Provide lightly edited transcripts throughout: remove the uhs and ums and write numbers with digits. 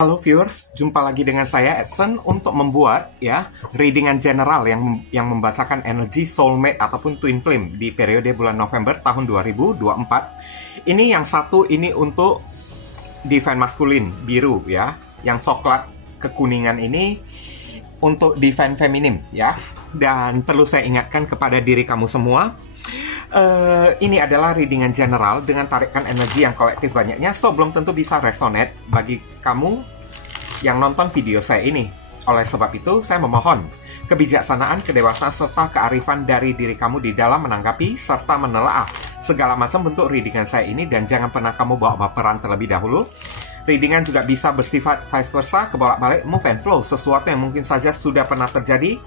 Halo viewers, jumpa lagi dengan saya Edson untuk membuat readingan general yang membacakan energi soulmate ataupun twin flame di periode bulan November tahun 2024. Ini yang satu ini untuk divine masculine biru ya, yang coklat kekuningan ini untuk divine feminine ya. Dan perlu saya ingatkan kepada diri kamu semua, ini adalah readingan general dengan tarikan energi yang kolektif banyaknya, so belum tentu bisa resonate bagi kamu yang nonton video saya ini. Oleh sebab itu, saya memohon kebijaksanaan, kedewasaan, serta kearifan dari diri kamu di dalam menanggapi serta menelaah segala macam bentuk readingan saya ini, dan jangan pernah kamu bawa baperan terlebih dahulu. Readingan juga bisa bersifat vice versa, kebolak-balik, move and flow, sesuatu yang mungkin saja sudah pernah terjadi,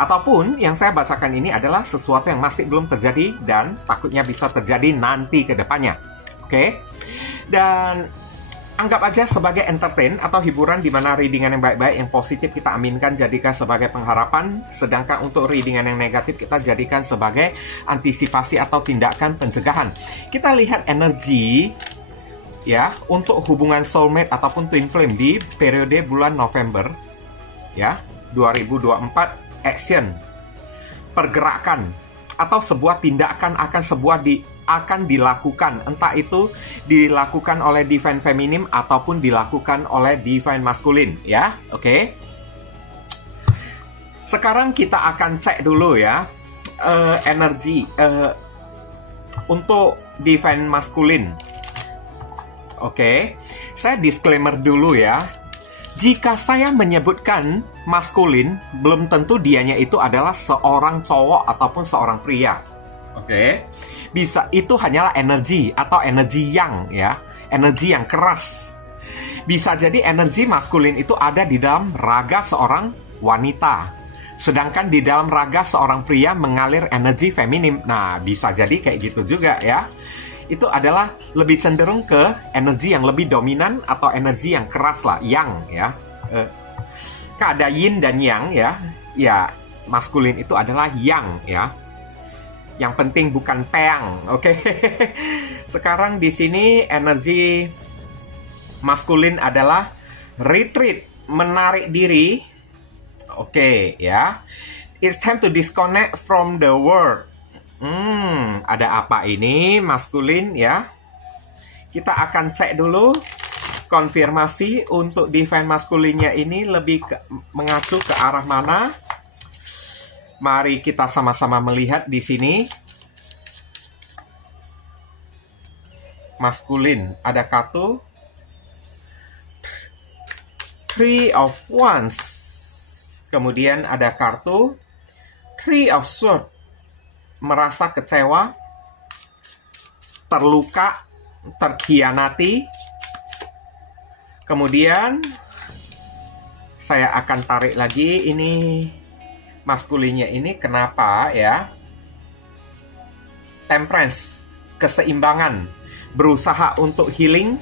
ataupun yang saya bacakan ini adalah sesuatu yang masih belum terjadi dan takutnya bisa terjadi nanti ke depannya. Oke? Dan anggap aja sebagai entertain atau hiburan, di mana readingan yang baik-baik, yang positif kita aminkan jadikan sebagai pengharapan, sedangkan untuk readingan yang negatif kita jadikan sebagai antisipasi atau tindakan pencegahan. Kita lihat energi ya untuk hubungan soulmate ataupun twin flame di periode bulan November ya 2024. Action, pergerakan atau sebuah tindakan akan dilakukan, entah itu dilakukan oleh divine feminine ataupun dilakukan oleh divine masculine ya. Oke. Sekarang kita akan cek dulu ya energi untuk divine masculine. Oke, saya disclaimer dulu ya. Jika saya menyebutkan maskulin, belum tentu dianya itu adalah seorang cowok ataupun seorang pria. Oke, bisa itu hanyalah energi atau energi yang ya, energi yang keras. Bisa jadi energi maskulin itu ada di dalam raga seorang wanita, sedangkan di dalam raga seorang pria mengalir energi feminim. Nah, bisa jadi kayak gitu juga ya. Itu adalah lebih cenderung ke energi yang lebih dominan atau energi yang keras lah, yang ya. Ada yin dan yang ya. Ya, maskulin itu adalah yang ya. Yang penting bukan peang, oke. Sekarang di sini energi maskulin adalah retreat, menarik diri. Oke, ya. It's time to disconnect from the world. Ada apa ini maskulin ya? Kita akan cek dulu konfirmasi untuk divine maskulinnya ini lebih mengacu ke arah mana. Mari kita sama-sama melihat di sini. Maskulin ada kartu Three of Wands. Kemudian ada kartu Three of Swords. Merasa kecewa, terluka, terkhianati. Kemudian saya akan tarik lagi ini maskulinnya ini, kenapa ya? Temperance, keseimbangan, berusaha untuk healing.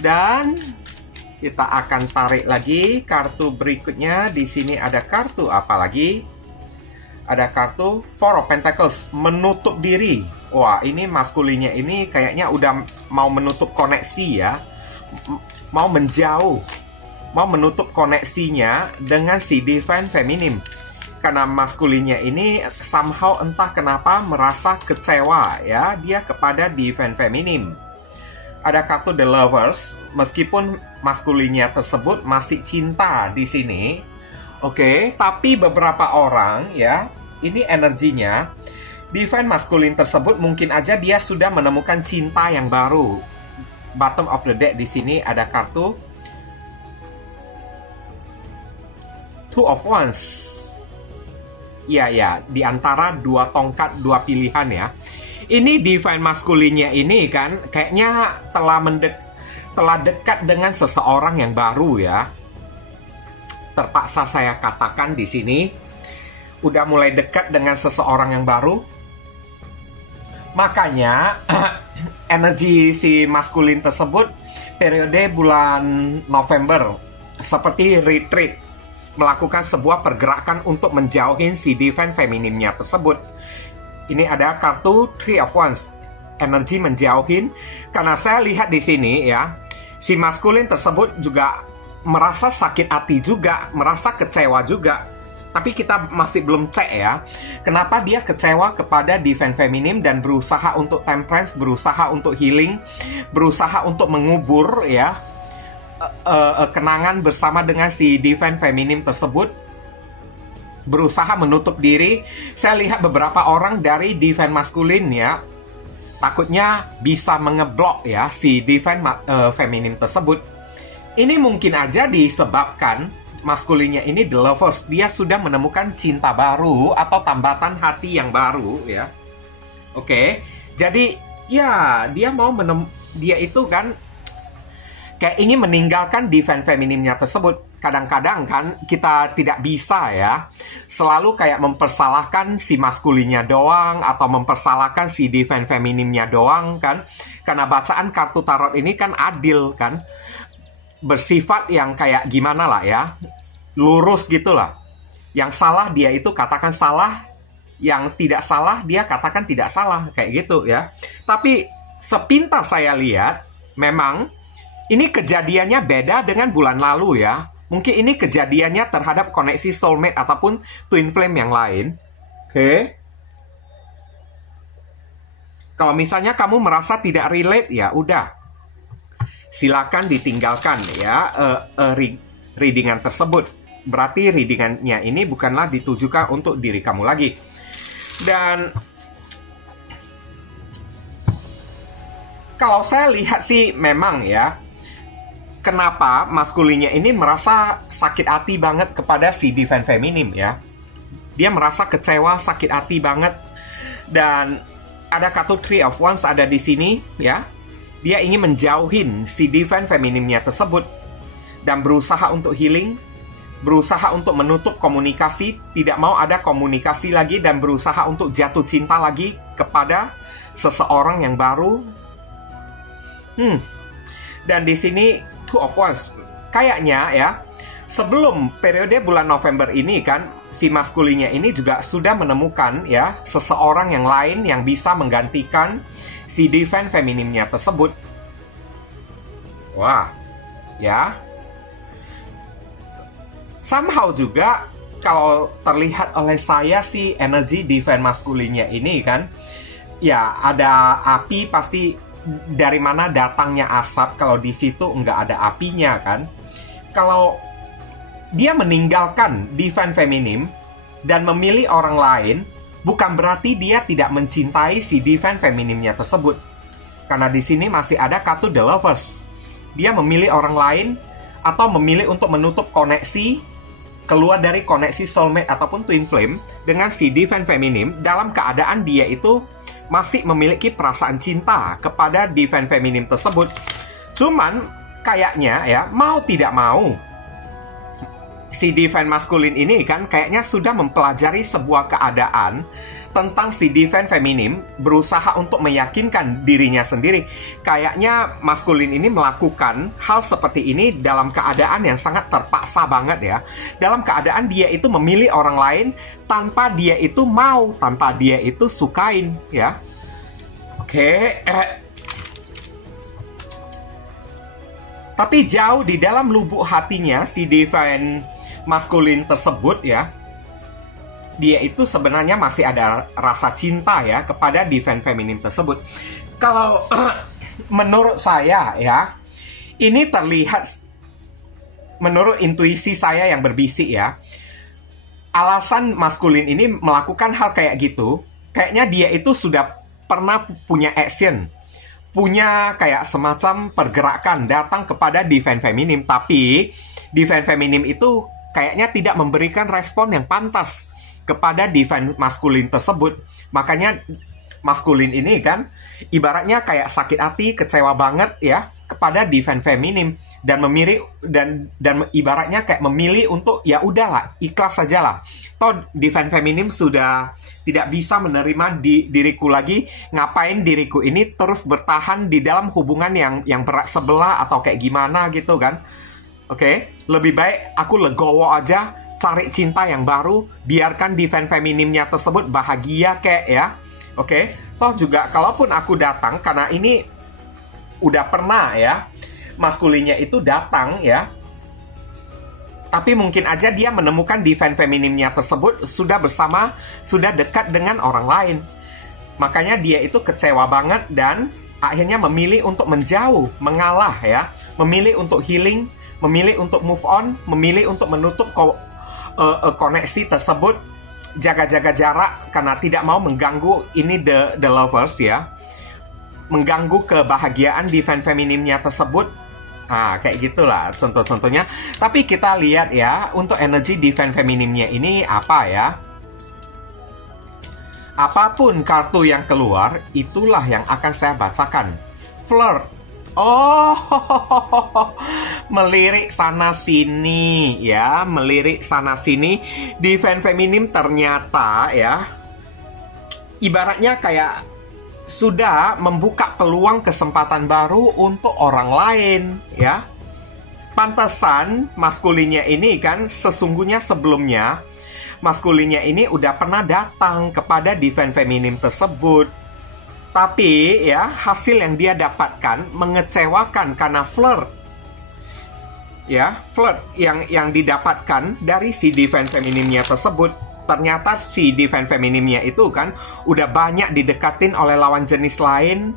Dan kita akan tarik lagi kartu berikutnya. Di sini ada kartu apa lagi? Ada kartu Four of Pentacles, menutup diri. Wah, ini maskulinnya ini kayaknya udah mau menutup koneksi ya. Mau menjauh. Mau menutup koneksinya dengan si divine feminine. Karena maskulinnya ini somehow entah kenapa merasa kecewa ya dia kepada divine feminine. Ada kartu The Lovers, meskipun maskulinnya tersebut masih cinta di sini. Oke, tapi beberapa orang ya, ini energinya divine maskulin tersebut mungkin aja dia sudah menemukan cinta yang baru. Bottom of the deck di sini ada kartu Two of Wands. Ya, di antara dua tongkat, dua pilihan ya. Ini divine maskulinnya ini kan kayaknya telah dekat dengan seseorang yang baru ya. Terpaksa saya katakan di sini udah mulai dekat dengan seseorang yang baru. Makanya energi si maskulin tersebut periode bulan November seperti retreat, melakukan sebuah pergerakan untuk menjauhin si divine femininnya tersebut. Ini ada kartu Three of Wands, energi menjauhin. Karena saya lihat di sini ya, Si maskulin tersebut juga merasa sakit hati juga, merasa kecewa juga. Tapi kita masih belum cek ya, kenapa dia kecewa kepada divine feminim dan berusaha untuk temperance, berusaha untuk healing, berusaha untuk mengubur ya kenangan bersama dengan si divine feminim tersebut, berusaha menutup diri. Saya lihat beberapa orang dari divine maskulin ya, takutnya bisa mengeblok ya si divine feminim tersebut. Ini mungkin aja disebabkan maskulinnya ini the lovers, dia sudah menemukan cinta baru atau tambatan hati yang baru ya. Oke, jadi ya dia mau dia itu kan kayak ingin meninggalkan divine feminimnya tersebut. Kadang-kadang kan kita tidak bisa ya selalu kayak mempersalahkan si maskulinnya doang atau mempersalahkan si divine feminimnya doang kan, karena bacaan kartu tarot ini kan adil kan, bersifat yang kayak gimana lah ya, lurus gitulah. Yang salah dia itu katakan salah, yang tidak salah dia katakan tidak salah, kayak gitu ya. Tapi sepintas saya lihat memang ini kejadiannya beda dengan bulan lalu ya. Mungkin ini kejadiannya terhadap koneksi soulmate ataupun twin flame yang lain. Oke. Kalau misalnya kamu merasa tidak relate ya udah, silakan ditinggalkan ya readingan tersebut. Berarti readingannya ini bukanlah ditujukan untuk diri kamu lagi. Dan kalau saya lihat sih memang ya, kenapa maskulinnya ini merasa sakit hati banget kepada si divine feminim ya. Dia merasa kecewa, sakit hati banget. Dan ada kartu Three of Wands ada di sini ya. Dia ingin menjauhin si divine feminimnya tersebut dan berusaha untuk healing, berusaha untuk menutup komunikasi, tidak mau ada komunikasi lagi, dan berusaha untuk jatuh cinta lagi kepada seseorang yang baru. Dan di sini Two of Wands, kayaknya ya sebelum periode bulan November ini kan, si maskulinnya ini juga sudah menemukan ya seseorang yang lain yang bisa menggantikan si divine feminimnya tersebut. Wah, ya. Somehow juga kalau terlihat oleh saya sih energi divine maskulinnya ini kan, ya ada api pasti. Dari mana datangnya asap kalau di situ nggak ada apinya kan? Kalau dia meninggalkan divine feminim dan memilih orang lain, bukan berarti dia tidak mencintai si divine feminimnya tersebut. Karena di sini masih ada kartu The Lovers. Dia memilih orang lain atau memilih untuk menutup koneksi, keluar dari koneksi soulmate ataupun twin flame dengan si divine feminim dalam keadaan dia itu masih memiliki perasaan cinta kepada divine feminim tersebut. Cuman kayaknya ya, mau tidak mau, si divine maskulin ini kan kayaknya sudah mempelajari sebuah keadaan tentang si divine feminim, berusaha untuk meyakinkan dirinya sendiri. Kayaknya maskulin ini melakukan hal seperti ini dalam keadaan yang sangat terpaksa banget ya. Dalam keadaan dia itu memilih orang lain tanpa dia itu mau, tanpa dia itu sukain ya. Oke. Tapi jauh di dalam lubuk hatinya si divine maskulin tersebut ya, dia itu sebenarnya masih ada rasa cinta ya kepada divine feminim tersebut. Kalau menurut saya ya, ini terlihat menurut intuisi saya yang berbisik ya, alasan maskulin ini melakukan hal kayak gitu, kayaknya dia itu sudah pernah punya action, punya kayak semacam pergerakan datang kepada divine feminim, tapi divine feminim itu kayaknya tidak memberikan respon yang pantas kepada divine maskulin tersebut. Makanya maskulin ini kan ibaratnya kayak sakit hati, kecewa banget ya kepada divine feminim, dan memilih dan ibaratnya kayak memilih untuk ya udahlah, ikhlas sajalah. Toh divine feminim sudah tidak bisa menerima diriku lagi, ngapain diriku ini terus bertahan di dalam hubungan yang berat sebelah atau kayak gimana gitu kan. Oke, lebih baik aku legowo aja, cari cinta yang baru, biarkan divine feminimnya tersebut bahagia kayak ya. Oke, toh juga kalaupun aku datang, karena ini udah pernah ya maskulinnya itu datang ya. Tapi mungkin aja dia menemukan divine feminine-nya tersebut sudah dekat dengan orang lain. Makanya dia itu kecewa banget dan akhirnya memilih untuk menjauh, mengalah ya. Memilih untuk healing, memilih untuk move on, memilih untuk menutup koneksi tersebut, jaga-jaga jarak karena tidak mau mengganggu ini the lovers ya. Mengganggu kebahagiaan divine feminine-nya tersebut. Nah, kayak gitulah contoh-contohnya. Tapi kita lihat ya, untuk energi divine feminine-nya ini apa ya? Apapun kartu yang keluar, itulah yang akan saya bacakan. Flirt. Oh, melirik sana-sini ya, melirik sana-sini. Divine feminine ternyata ya, ibaratnya kayak sudah membuka peluang kesempatan baru untuk orang lain ya. Pantesan maskulinnya ini kan sesungguhnya sebelumnya maskulinnya ini udah pernah datang kepada divine feminine tersebut. Tapi ya hasil yang dia dapatkan mengecewakan karena flirt. Ya, flirt yang didapatkan dari si divine feminine-nya tersebut. Ternyata si divine feminine-nya itu kan udah banyak didekatin oleh lawan jenis lain.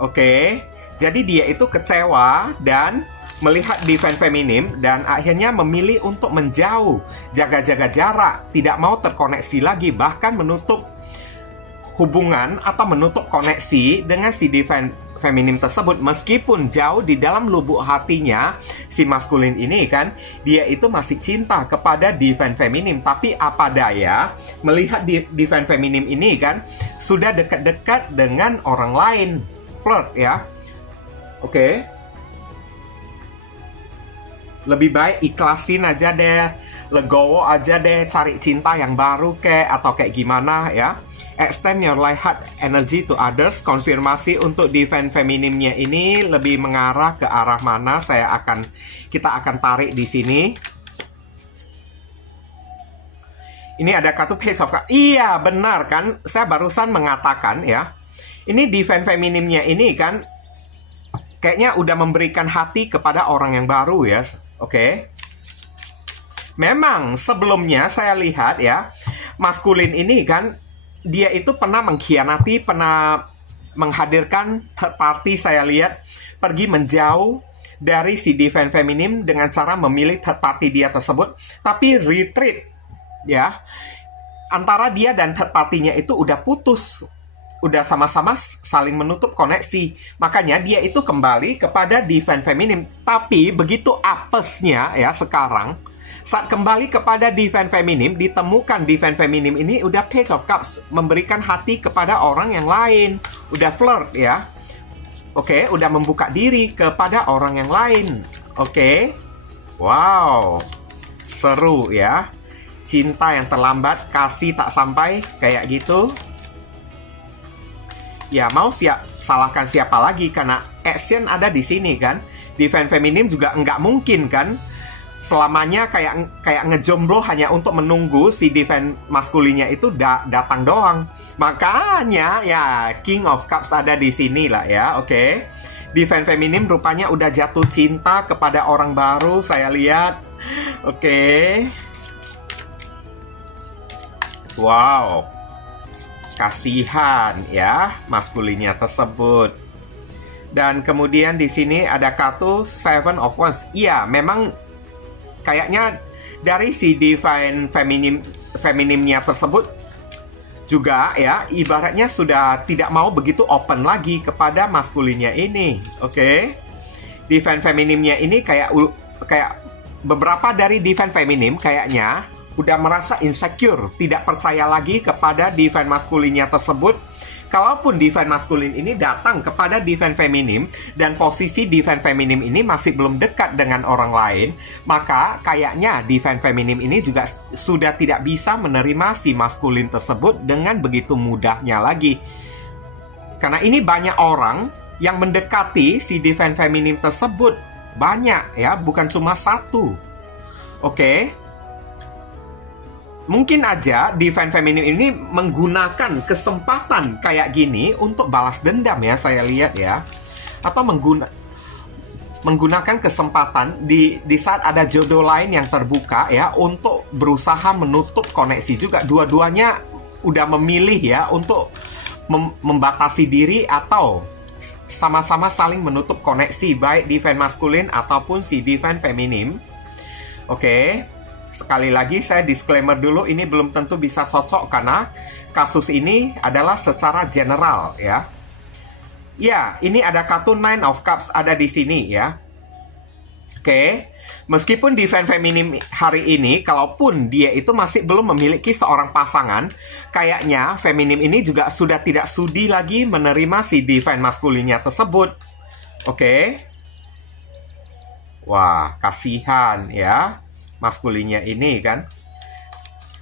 Oke. Jadi dia itu kecewa dan melihat divine feminine dan akhirnya memilih untuk menjauh, jaga-jaga jarak, tidak mau terkoneksi lagi, bahkan menutup hubungan atau menutup koneksi dengan si divine feminim tersebut. Meskipun jauh di dalam lubuk hatinya si maskulin ini kan, dia itu masih cinta kepada divine feminim. Tapi apa daya, melihat divine feminim ini kan sudah dekat-dekat dengan orang lain. Flirt ya. Oke. Lebih baik ikhlasin aja deh, legowo aja deh, cari cinta yang baru atau kayak gimana ya. Extend your light heart energy to others. Konfirmasi untuk divine feminine-nya ini lebih mengarah ke arah mana? Kita akan tarik di sini. Ini ada kartu Page of Cups. Iya, benar kan? Saya barusan mengatakan ya. Ini divine feminine-nya ini kan kayaknya udah memberikan hati kepada orang yang baru ya. Oke. Memang sebelumnya saya lihat ya, maskulin ini kan dia itu pernah mengkhianati, pernah menghadirkan third party. Saya lihat pergi menjauh dari si divine feminine dengan cara memilih third party dia tersebut, tapi retreat ya, antara dia dan third party-nya itu udah putus, udah sama-sama saling menutup koneksi. Makanya dia itu kembali kepada divine feminine. Tapi begitu apesnya ya sekarang, saat kembali kepada divine feminim, ditemukan divine feminim ini udah Page of Cups, memberikan hati kepada orang yang lain, udah flirt ya. Oke, udah membuka diri kepada orang yang lain. Oke. Wow. Seru ya. Cinta yang terlambat, kasih tak sampai, kayak gitu. Ya, mau salahkan siapa lagi karena action ada di sini kan. Divine feminim juga nggak mungkin kan selamanya kayak ngejomblo hanya untuk menunggu si divine maskulinnya itu datang doang. Makanya ya King of Cups ada di sini lah ya. Oke. Divine feminim rupanya udah jatuh cinta kepada orang baru, saya lihat. Oke. Wow. Kasihan ya maskulinnya tersebut. Dan kemudian di sini ada kartu Seven of Wands. Iya, memang kayaknya dari si divine feminim-nya tersebut juga ya, ibaratnya sudah tidak mau begitu open lagi kepada maskulinnya ini. Oke. Divine feminimnya ini kayak beberapa dari divine feminim kayaknya udah merasa insecure, tidak percaya lagi kepada divine maskulinnya tersebut. Kalaupun divine maskulin ini datang kepada divine feminim dan posisi divine feminim ini masih belum dekat dengan orang lain, maka kayaknya divine feminim ini juga sudah tidak bisa menerima si maskulin tersebut dengan begitu mudahnya lagi. Karena ini banyak orang yang mendekati si divine feminim tersebut. Banyak ya, bukan cuma satu. Oke. Mungkin aja divine feminine ini menggunakan kesempatan kayak gini untuk balas dendam ya, saya lihat ya. Atau menggunakan kesempatan di saat ada jodoh lain yang terbuka ya untuk berusaha menutup koneksi juga. Dua-duanya udah memilih ya untuk membatasi diri atau sama-sama saling menutup koneksi, baik divine maskulin ataupun si divine feminim. Oke, sekali lagi saya disclaimer dulu, ini belum tentu bisa cocok karena kasus ini adalah secara general ya. Ya, ini ada kartu Nine of Cups ada di sini ya. Oke, meskipun divine feminim hari ini, kalaupun dia itu masih belum memiliki seorang pasangan, kayaknya feminim ini juga sudah tidak sudi lagi menerima si divine maskulinnya tersebut. Oke. Wah, kasihan ya maskulinnya ini kan.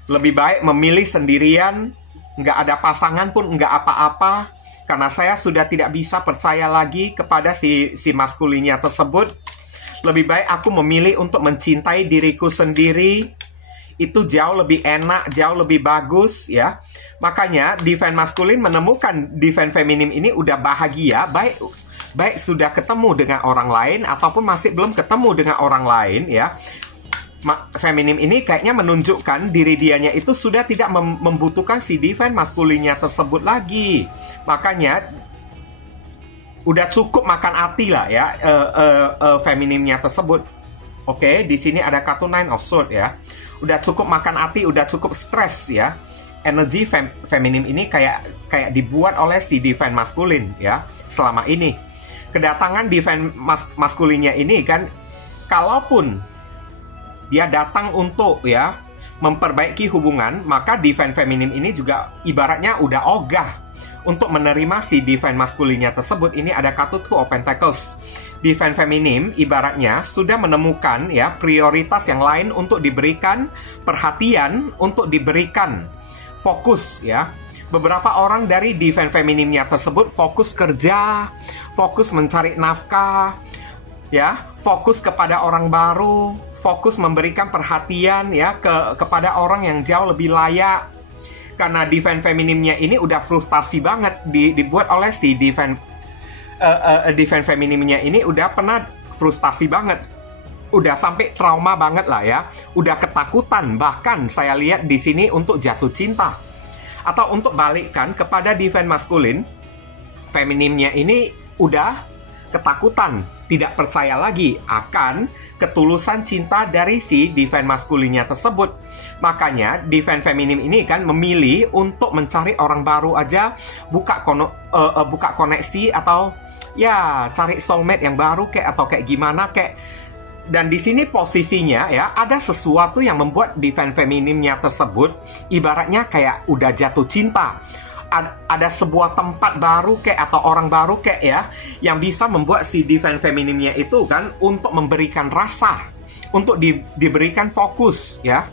Lebih baik memilih sendirian, nggak ada pasangan pun nggak apa-apa, karena saya sudah tidak bisa percaya lagi kepada si maskulinnya tersebut. Lebih baik aku memilih untuk mencintai diriku sendiri. Itu jauh lebih enak, jauh lebih bagus ya. Makanya divine maskulin menemukan divine feminim ini udah bahagia, baik sudah ketemu dengan orang lain ataupun masih belum ketemu dengan orang lain ya. Feminim ini kayaknya menunjukkan diri dianya itu sudah tidak membutuhkan si divine maskulinnya tersebut lagi. Makanya udah cukup makan hati lah ya feminimnya tersebut. Oke, di sini ada kartu Nine of Swords ya. Udah cukup makan hati, udah cukup stres ya. Energi feminim ini kayak dibuat oleh si divine maskulin ya selama ini. Kedatangan divine maskulinnya ini kan, kalaupun dia datang untuk ya memperbaiki hubungan, maka divine feminim ini juga ibaratnya udah ogah untuk menerima si divine maskulinnya tersebut. Ini ada kartu Two of Pentacles. Divine feminim ibaratnya sudah menemukan ya prioritas yang lain untuk diberikan perhatian, untuk diberikan fokus ya. Beberapa orang dari divine feminimnya tersebut fokus kerja, fokus mencari nafkah ya, fokus kepada orang baru, fokus memberikan perhatian ya kepada orang yang jauh lebih layak. Karena divine feminimnya ini udah frustasi banget dibuat oleh si divine feminimnya ini udah pernah frustasi banget, udah sampai trauma banget lah ya, udah ketakutan, bahkan saya lihat di sini untuk jatuh cinta atau untuk balikkan kepada divine maskulin. Feminimnya ini udah ketakutan, tidak percaya lagi akan ketulusan cinta dari si divine maskulinnya tersebut. Makanya divine feminim ini kan memilih untuk mencari orang baru aja, buka koneksi atau ya cari soulmate yang baru atau kayak gimana Dan di sini posisinya ya ada sesuatu yang membuat divine feminimnya tersebut ibaratnya kayak udah jatuh cinta. Ada sebuah tempat baru atau orang baru ya yang bisa membuat si divine feminimnya itu kan untuk memberikan rasa, untuk diberikan fokus ya.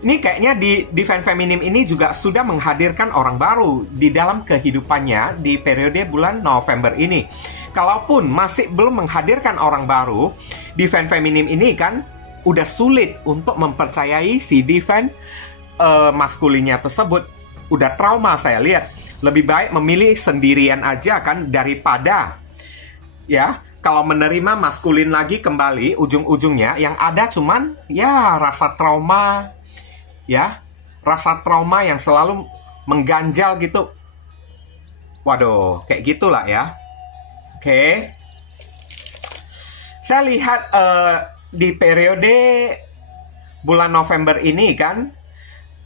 Ini kayaknya di divine feminim ini juga sudah menghadirkan orang baru di dalam kehidupannya di periode bulan November ini. Kalaupun masih belum menghadirkan orang baru, divine feminim ini kan udah sulit untuk mempercayai si divine maskulinnya tersebut. Udah trauma saya lihat. Lebih baik memilih sendirian aja kan daripada ya kalau menerima maskulin lagi kembali, ujung-ujungnya yang ada cuman ya rasa trauma ya, rasa trauma yang selalu mengganjal gitu. Waduh, kayak gitulah ya. Oke. Saya lihat di periode bulan November ini kan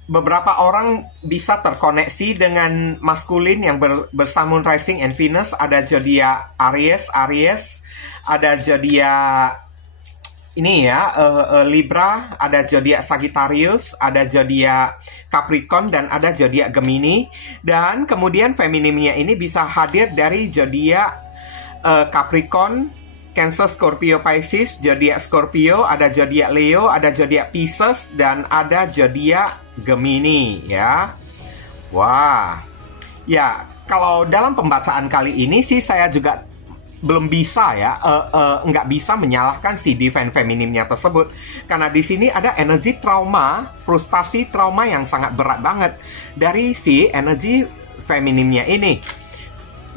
beberapa orang bisa terkoneksi dengan maskulin yang bersamun Rising and Venus. Ada zodiak Aries, ada zodiak ini ya Libra, ada zodiak Sagittarius, ada zodiak Capricorn, dan ada zodiak Gemini. Dan kemudian feminimnya ini bisa hadir dari zodiak Capricorn, Cancer, Scorpio, Pisces, zodiak Scorpio, ada zodiak Leo, ada zodiak Pisces, dan ada zodiak Gemini ya. Wah. Ya, kalau dalam pembacaan kali ini sih saya juga belum bisa ya, nggak bisa menyalahkan si divine feminimnya tersebut. Karena di sini ada energi trauma, frustasi trauma yang sangat berat banget dari si energi feminimnya ini.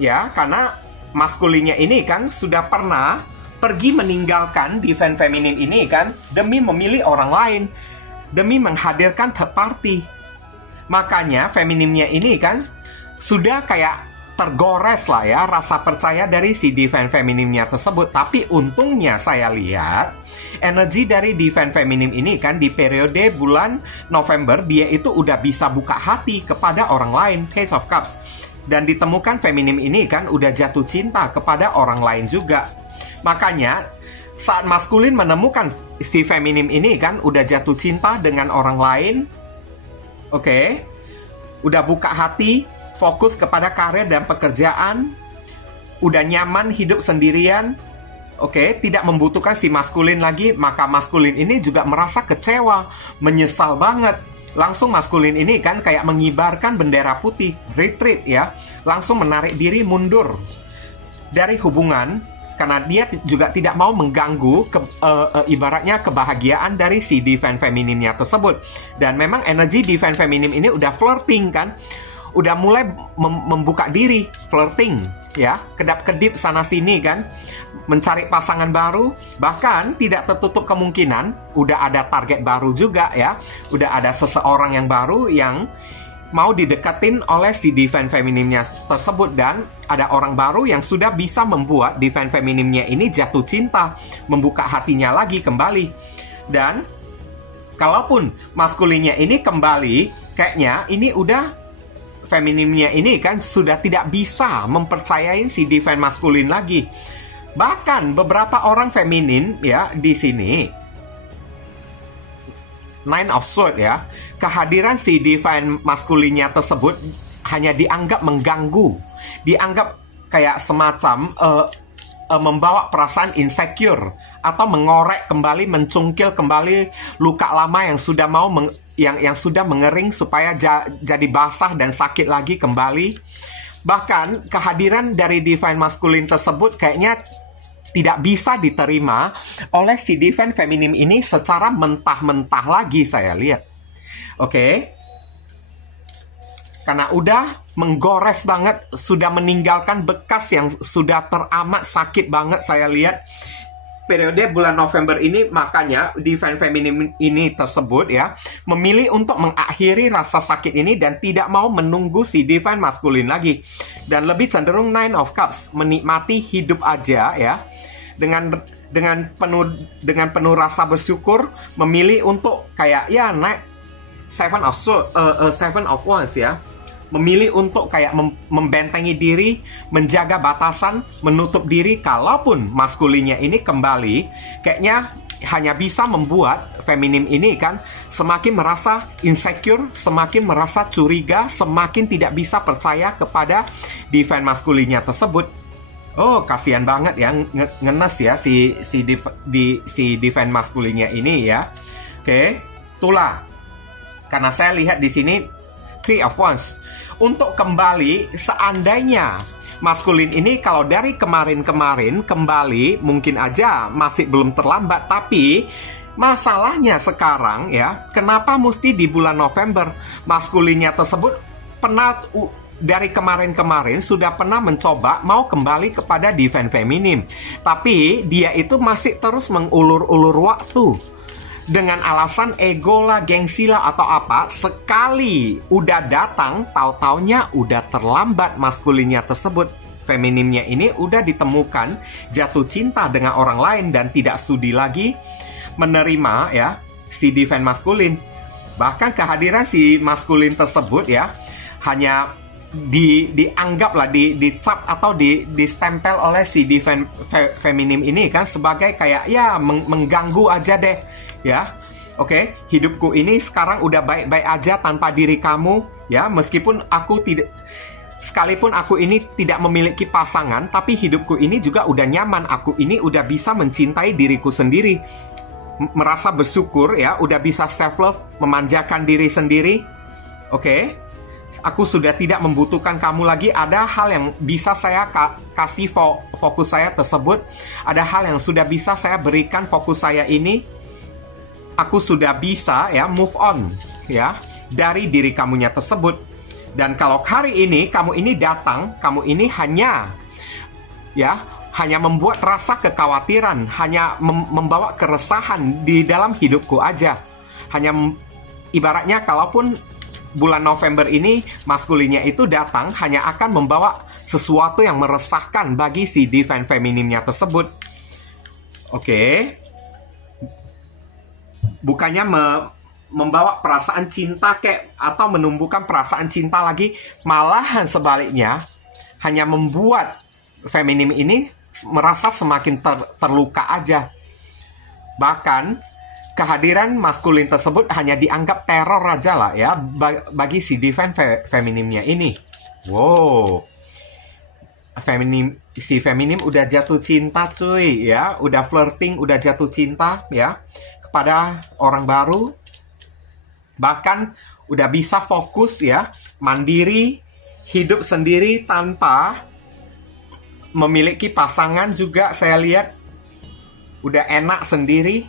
Ya, karena maskulinnya ini kan sudah pernah pergi meninggalkan divine feminine ini kan demi memilih orang lain, demi menghadirkan third party. Makanya feminimnya ini kan sudah kayak tergores lah ya rasa percaya dari si divine femininnya tersebut. Tapi untungnya saya lihat energi dari divine feminim ini kan di periode bulan November dia itu udah bisa buka hati kepada orang lain, Page of Cups. Dan ditemukan feminim ini kan udah jatuh cinta kepada orang lain juga. Makanya saat maskulin menemukan si feminim ini kan udah jatuh cinta dengan orang lain, oke, udah buka hati, fokus kepada karir dan pekerjaan, udah nyaman hidup sendirian, oke, tidak membutuhkan si maskulin lagi, maka maskulin ini juga merasa kecewa, menyesal banget. Langsung maskulin ini kan kayak mengibarkan bendera putih, retreat ya, langsung menarik diri mundur dari hubungan, karena dia juga tidak mau mengganggu ibaratnya kebahagiaan dari si divine femininnya tersebut. Dan memang energi divine feminim ini udah flirting kan, udah mulai membuka diri, flirting ya, kedap-kedip sana-sini kan, mencari pasangan baru. Bahkan tidak tertutup kemungkinan udah ada target baru juga ya, udah ada seseorang yang baru yang mau dideketin oleh si divine feminimnya tersebut. Dan ada orang baru yang sudah bisa membuat divine feminimnya ini jatuh cinta, membuka hatinya lagi kembali. Dan kalaupun maskulinnya ini kembali, kayaknya ini udah feminimnya ini kan sudah tidak bisa mempercayai si divine maskulin lagi. Bahkan beberapa orang feminin ya di sini, Nine of Swords ya, kehadiran si divine maskulinnya tersebut hanya dianggap mengganggu, dianggap kayak semacam membawa perasaan insecure atau mengorek kembali, mencungkil kembali luka lama yang sudah mau yang sudah mengering supaya jadi basah dan sakit lagi kembali. Bahkan kehadiran dari divine maskulin tersebut kayaknya tidak bisa diterima oleh si divine feminim ini secara mentah-mentah lagi saya lihat. Oke. Karena udah menggores banget, sudah meninggalkan bekas yang sudah teramat sakit banget saya lihat periode bulan November ini. Makanya divine feminine ini tersebut ya memilih untuk mengakhiri rasa sakit ini dan tidak mau menunggu si divine maskulin lagi, dan lebih cenderung Nine of Cups, menikmati hidup aja ya, dengan penuh rasa bersyukur, memilih untuk kayak ya naik Seven of Wands ya, memilih untuk kayak membentengi diri, menjaga batasan, menutup diri. Kalaupun maskulinnya ini kembali, kayaknya hanya bisa membuat feminim ini kan semakin merasa insecure, semakin merasa curiga, semakin tidak bisa percaya kepada divine maskulinnya tersebut. Oh, kasihan banget ya, ngenes ya si divine maskulinnya ini ya. Oke, itulah. Karena saya lihat di sini Three of Wands. Untuk kembali, seandainya maskulin ini kalau dari kemarin-kemarin kembali, mungkin aja masih belum terlambat. Tapi masalahnya sekarang ya, kenapa mesti di bulan November? Maskulinnya tersebut pernah dari kemarin-kemarin sudah pernah mencoba mau kembali kepada divine feminim, tapi dia itu masih terus mengulur-ulur waktu dengan alasan ego lah, gengsi lah, atau apa. Sekali udah datang, tahu-taunya udah terlambat maskulinnya tersebut. Feminimnya ini udah ditemukan jatuh cinta dengan orang lain dan tidak sudi lagi menerima ya si divine maskulin. Bahkan kehadiran si maskulin tersebut ya hanya dianggap lah, dicap atau distempel oleh si divine feminim ini kan sebagai kayak ya mengganggu aja deh ya. Oke, hidupku ini sekarang udah baik-baik aja tanpa diri kamu ya, meskipun aku tidak, sekalipun aku ini tidak memiliki pasangan, tapi hidupku ini juga udah nyaman. Aku ini udah bisa mencintai diriku sendiri, merasa bersyukur ya, udah bisa self love, memanjakan diri sendiri. Oke, aku sudah tidak membutuhkan kamu lagi. Ada hal yang bisa saya kasih fokus saya tersebut. Ada hal yang sudah bisa saya berikan fokus saya ini. Aku sudah bisa ya move on ya dari diri kamunya tersebut. Dan kalau hari ini kamu ini datang, kamu ini hanya ya hanya membuat rasa kekhawatiran, hanya membawa keresahan di dalam hidupku aja. Hanya ibaratnya kalaupun bulan November ini maskulinnya itu datang, hanya akan membawa sesuatu yang meresahkan bagi si divine femininnya tersebut. Oke. Bukannya membawa perasaan cinta atau menumbuhkan perasaan cinta lagi, malahan sebaliknya hanya membuat feminim ini merasa semakin terluka aja. Bahkan kehadiran maskulin tersebut hanya dianggap teror aja lah ya bagi si divine feminimnya ini. Wow, si feminim udah jatuh cinta cuy ya, udah flirting, udah jatuh cinta ya kepada orang baru. Bahkan udah bisa fokus ya, mandiri, hidup sendiri tanpa memiliki pasangan juga. Saya lihat udah enak sendiri.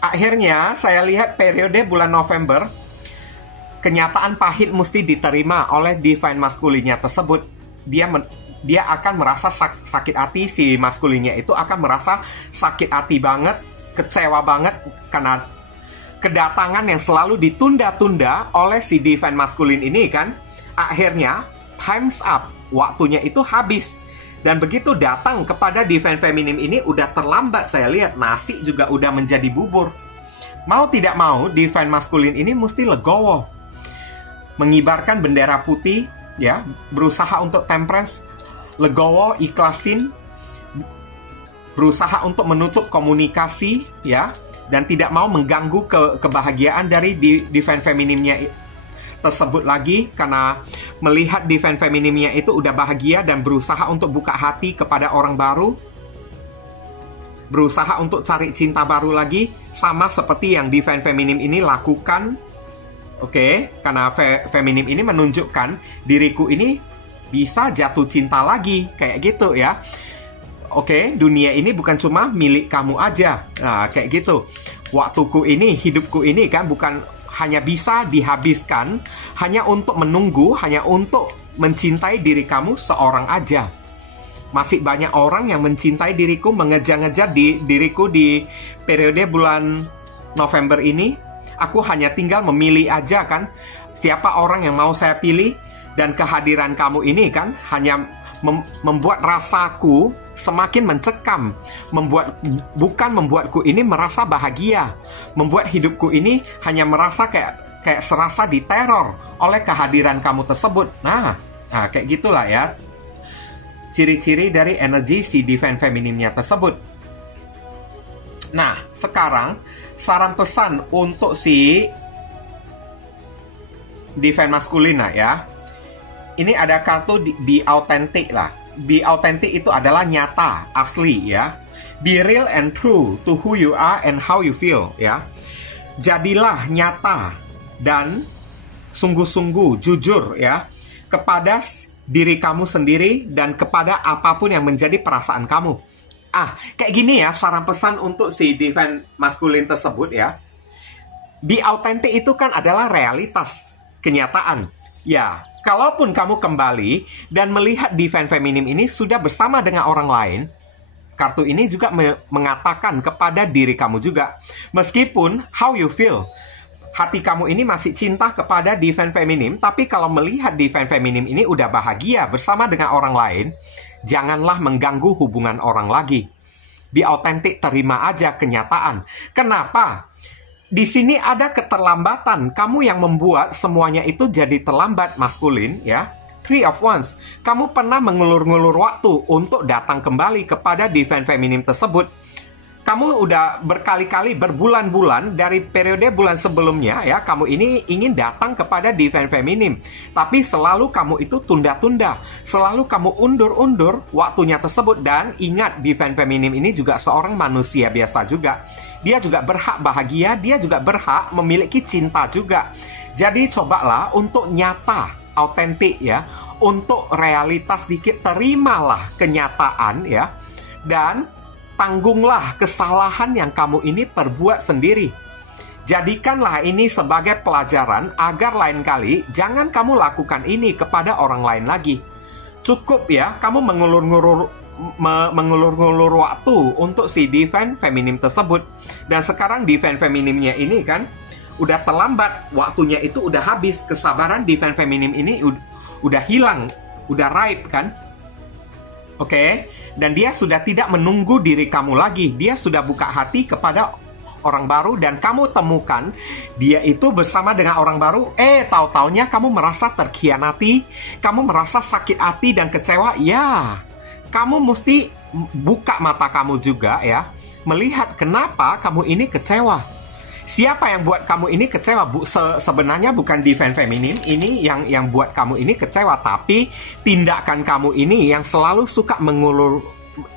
Akhirnya saya lihat periode bulan November, kenyataan pahit mesti diterima oleh divine maskulinnya tersebut. Dia akan merasa sakit hati, si maskulinnya itu akan merasa sakit hati banget, kecewa banget karena kedatangan yang selalu ditunda-tunda oleh si divine maskulin ini kan. Akhirnya time's up, waktunya itu habis. Dan begitu datang kepada divine feminim ini udah terlambat. Saya lihat nasi juga udah menjadi bubur. Mau tidak mau divine maskulin ini mesti legowo, mengibarkan bendera putih ya, berusaha untuk temperance, legowo, ikhlasin, berusaha untuk menutup komunikasi ya, dan tidak mau mengganggu kebahagiaan dari divine feminimnya tersebut lagi, karena melihat divine feminimnya itu udah bahagia dan berusaha untuk buka hati kepada orang baru, berusaha untuk cari cinta baru lagi, sama seperti yang divine feminim ini lakukan. Oke, karena feminim ini menunjukkan diriku ini bisa jatuh cinta lagi, kayak gitu ya. Oke, dunia ini bukan cuma milik kamu aja. Nah, kayak gitu. Waktuku ini, hidupku ini kan bukan hanya bisa dihabiskan hanya untuk menunggu, hanya untuk mencintai diri kamu seorang aja. Masih banyak orang yang mencintai diriku, mengejar-ngejar diriku di periode bulan November ini. Aku hanya tinggal memilih aja kan, siapa orang yang mau saya pilih. Dan kehadiran kamu ini kan hanya membuat rasaku semakin mencekam, bukan membuatku ini merasa bahagia, membuat hidupku ini hanya merasa kayak serasa diteror oleh kehadiran kamu tersebut. Nah kayak gitulah ya ciri-ciri dari energi si divine feminimnya tersebut. Nah, sekarang saran pesan untuk si divine maskulina ya. Ini ada kartu be authentic lah. Be authentic itu adalah nyata, asli ya. Be real and true to who you are and how you feel ya. Jadilah nyata dan sungguh-sungguh jujur ya kepada diri kamu sendiri dan kepada apapun yang menjadi perasaan kamu. Kayak gini ya saran pesan untuk si divine maskulin tersebut ya. Be authentic itu kan adalah realitas, kenyataan. Ya, kalaupun kamu kembali dan melihat divine feminim ini sudah bersama dengan orang lain, kartu ini juga mengatakan kepada diri kamu juga, meskipun how you feel, hati kamu ini masih cinta kepada divine feminim, tapi kalau melihat divine feminim ini udah bahagia bersama dengan orang lain, janganlah mengganggu hubungan orang lagi. Be authentic, terima aja kenyataan. Kenapa? Di sini ada keterlambatan. Kamu yang membuat semuanya itu jadi terlambat, maskulin ya. Three of Wands. Kamu pernah mengulur-ngulur waktu untuk datang kembali kepada divine feminim tersebut. Kamu udah berkali-kali, berbulan-bulan dari periode bulan sebelumnya ya, kamu ini ingin datang kepada divine feminim, tapi selalu kamu itu tunda-tunda, selalu kamu undur-undur waktunya tersebut. Dan ingat, divine feminim ini juga seorang manusia biasa juga. Dia juga berhak bahagia, dia juga berhak memiliki cinta juga. Jadi cobalah untuk nyata, autentik ya, untuk realitas dikit, terimalah kenyataan ya, dan tanggunglah kesalahan yang kamu ini perbuat sendiri. Jadikanlah ini sebagai pelajaran agar lain kali jangan kamu lakukan ini kepada orang lain lagi. Cukup ya, kamu mengulur-ngulur waktu untuk si divine feminim tersebut. Dan sekarang divine feminimnya ini kan udah terlambat, waktunya itu udah habis, kesabaran divine feminim ini udah hilang, udah ripe kan. Oke, dan dia sudah tidak menunggu diri kamu lagi. Dia sudah buka hati kepada orang baru dan kamu temukan dia itu bersama dengan orang baru. Tahu-taunya kamu merasa terkhianati, kamu merasa sakit hati dan kecewa. Ya, kamu mesti buka mata kamu juga ya, melihat kenapa kamu ini kecewa. Siapa yang buat kamu ini kecewa? Sebenarnya bukan divine feminim ini yang buat kamu ini kecewa, tapi tindakan kamu ini yang selalu suka mengulur,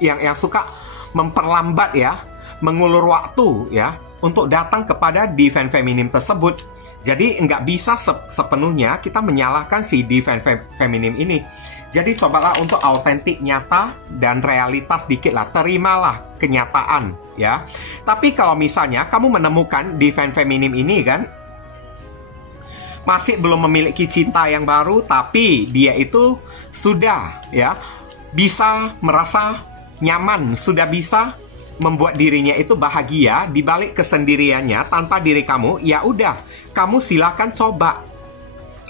yang suka memperlambat ya, mengulur waktu ya, untuk datang kepada divine feminim tersebut. Jadi nggak bisa sepenuhnya kita menyalahkan si divine feminim ini. Jadi cobalah untuk autentik, nyata, dan realitas dikit lah. Terimalah kenyataan ya. Tapi kalau misalnya kamu menemukan divine feminim ini kan masih belum memiliki cinta yang baru, tapi dia itu sudah ya bisa merasa nyaman, sudah bisa membuat dirinya itu bahagia di balik kesendiriannya tanpa diri kamu, ya udah, kamu silakan coba.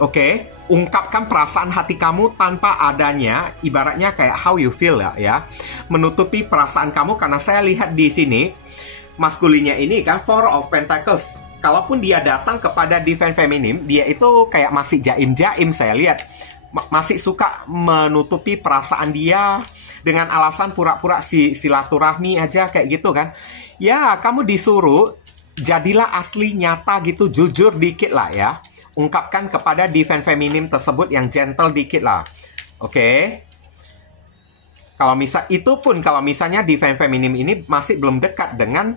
Oke, ungkapkan perasaan hati kamu tanpa adanya, ibaratnya kayak how you feel ya. Menutupi perasaan kamu, karena saya lihat di sini maskulinnya ini kan Four of Pentacles. Kalaupun dia datang kepada divine feminim, dia itu kayak masih jaim-jaim, saya lihat. Masih suka menutupi perasaan dia dengan alasan pura-pura silaturahmi aja kayak gitu kan. Ya, kamu disuruh jadilah asli, nyata gitu, jujur dikit lah ya. Ungkapkan kepada divine feminim tersebut yang gentle dikit lah. Oke. Kalau kalau misalnya divine feminim ini masih belum dekat dengan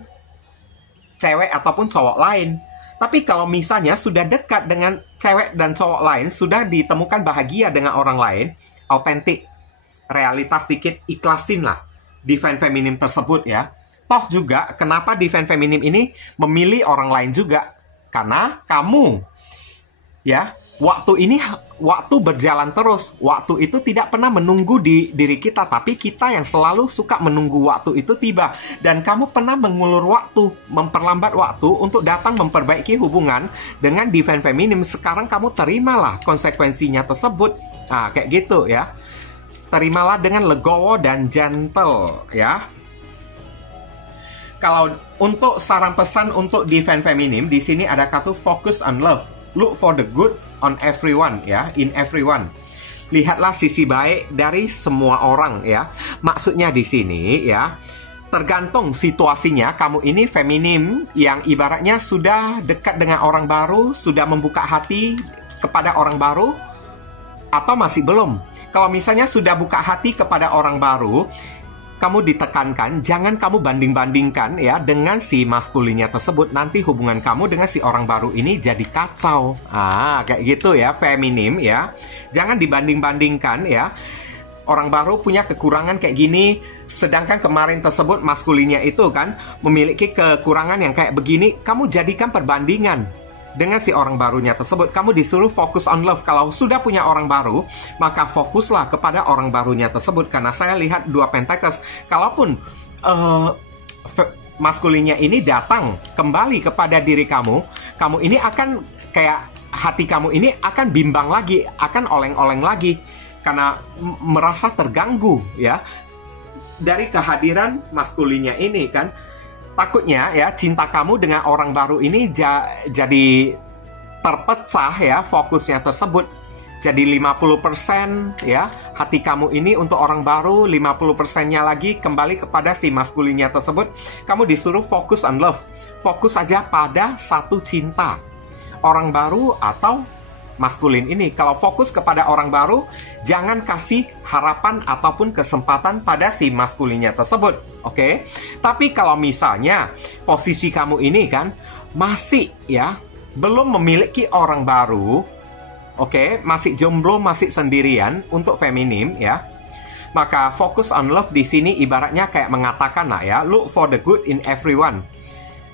cewek ataupun cowok lain. Tapi kalau misalnya sudah dekat dengan cewek dan cowok lain, sudah ditemukan bahagia dengan orang lain, autentik, realitas dikit, ikhlasin lah divine feminim tersebut ya. Toh juga, kenapa divine feminim ini memilih orang lain juga? Karena kamu ya, waktu berjalan terus. Waktu itu tidak pernah menunggu di diri kita, tapi kita yang selalu suka menunggu waktu itu tiba. Dan kamu pernah mengulur waktu, memperlambat waktu untuk datang memperbaiki hubungan dengan divine feminim. Sekarang kamu terimalah konsekuensinya tersebut. Nah, kayak gitu ya. Terimalah dengan legowo dan gentle ya. Kalau untuk saran pesan untuk divine feminim, di sini ada kata focus on love. Look for the good on everyone ya, in everyone. Lihatlah sisi baik dari semua orang ya. Maksudnya di sini ya, tergantung situasinya, kamu ini feminim yang ibaratnya sudah dekat dengan orang baru, sudah membuka hati kepada orang baru, atau masih belum. Kalau misalnya sudah buka hati kepada orang baru, kamu ditekankan, jangan kamu banding-bandingkan ya dengan si maskulinnya tersebut. Nanti hubungan kamu dengan si orang baru ini jadi kacau. Kayak gitu ya, feminim ya. Jangan dibanding-bandingkan ya. Orang baru punya kekurangan kayak gini, sedangkan kemarin tersebut maskulinnya itu kan memiliki kekurangan yang kayak begini. Kamu jadikan perbandingan dengan si orang barunya tersebut. Kamu disuruh fokus on love. Kalau sudah punya orang baru, maka fokuslah kepada orang barunya tersebut. Karena saya lihat dua Pentacles, kalaupun maskulinnya ini datang kembali kepada diri kamu, kamu ini akan kayak hati kamu ini akan bimbang lagi, akan oleng-oleng lagi, karena merasa terganggu ya dari kehadiran maskulinnya ini kan. Takutnya ya cinta kamu dengan orang baru ini jadi terpecah ya, fokusnya tersebut. Jadi 50% ya hati kamu ini untuk orang baru, 50%-nya lagi kembali kepada si maskulinnya tersebut. Kamu disuruh fokus on love. Fokus aja pada satu cinta, orang baru atau maskulin ini. Kalau fokus kepada orang baru, jangan kasih harapan ataupun kesempatan pada si maskulinnya tersebut. Oke? Tapi kalau misalnya posisi kamu ini kan masih ya belum memiliki orang baru, oke, masih jomblo, masih sendirian untuk feminim ya, maka fokus on love di sini ibaratnya kayak mengatakan lah ya, look for the good in everyone.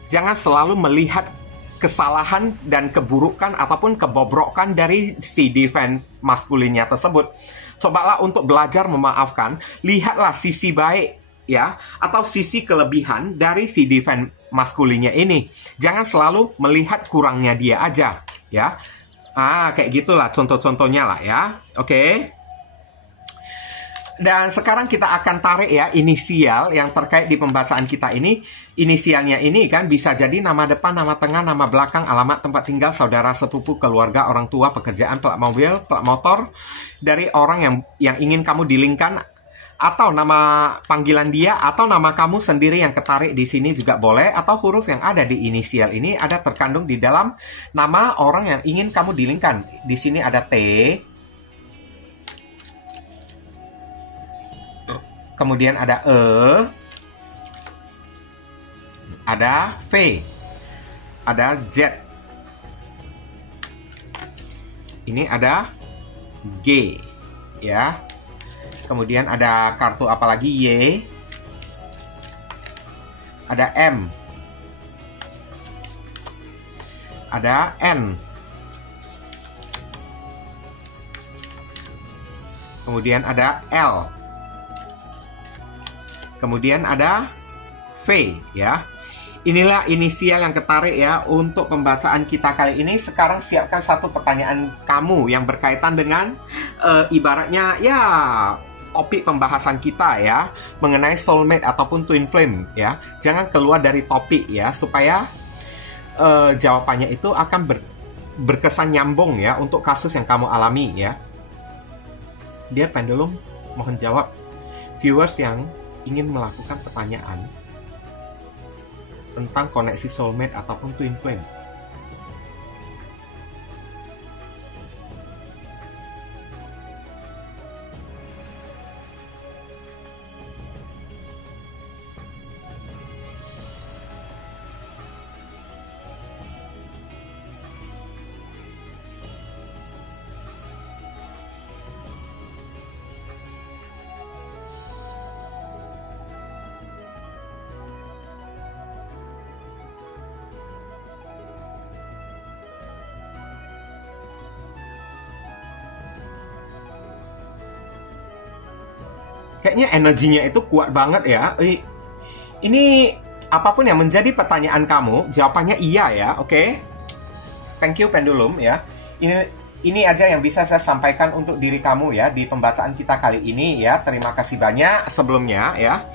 Jangan selalu melihat kesalahan dan keburukan ataupun kebobrokan dari si divine maskulinnya tersebut. Cobalah untuk belajar memaafkan. Lihatlah sisi baik ya, atau sisi kelebihan dari si divine maskulinnya ini. Jangan selalu melihat kurangnya dia aja ya. Kayak gitulah contoh-contohnya lah ya. Oke. Dan sekarang kita akan tarik ya inisial yang terkait di pembacaan kita ini. Inisialnya ini kan bisa jadi nama depan, nama tengah, nama belakang, alamat tempat tinggal, saudara, sepupu, keluarga, orang tua, pekerjaan, plat mobil, plat motor dari orang yang ingin kamu dilingkan, atau nama panggilan dia, atau nama kamu sendiri yang ketarik di sini juga boleh, atau huruf yang ada di inisial ini ada terkandung di dalam nama orang yang ingin kamu dilingkan. Di sini ada T, kemudian ada E, ada V, ada Z, ini ada G, ya. Kemudian ada kartu apa lagi? Y, ada M, ada N, kemudian ada L, kemudian ada V ya. Inilah inisial yang ketarik ya untuk pembacaan kita kali ini. Sekarang siapkan satu pertanyaan kamu yang berkaitan dengan ibaratnya ya topik pembahasan kita ya mengenai soulmate ataupun twin flame ya. Jangan keluar dari topik ya, supaya jawabannya itu akan berkesan nyambung ya untuk kasus yang kamu alami ya. Dear Pendulum, mohon jawab viewers yang ingin melakukan pertanyaan tentang koneksi soulmate ataupun twin flame. Kayaknya energinya itu kuat banget ya. Ini apapun yang menjadi pertanyaan kamu, jawabannya iya ya, oke? Thank you Pendulum ya. Ini aja yang bisa saya sampaikan untuk diri kamu ya di pembacaan kita kali ini ya. Terima kasih banyak sebelumnya ya.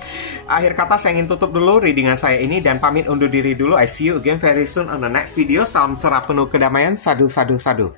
Akhir kata saya ingin tutup dulu readingan saya ini dan pamit undur diri dulu. I see you again very soon on the next video. Salam cerah penuh kedamaian. Sadu, sadu, sadu.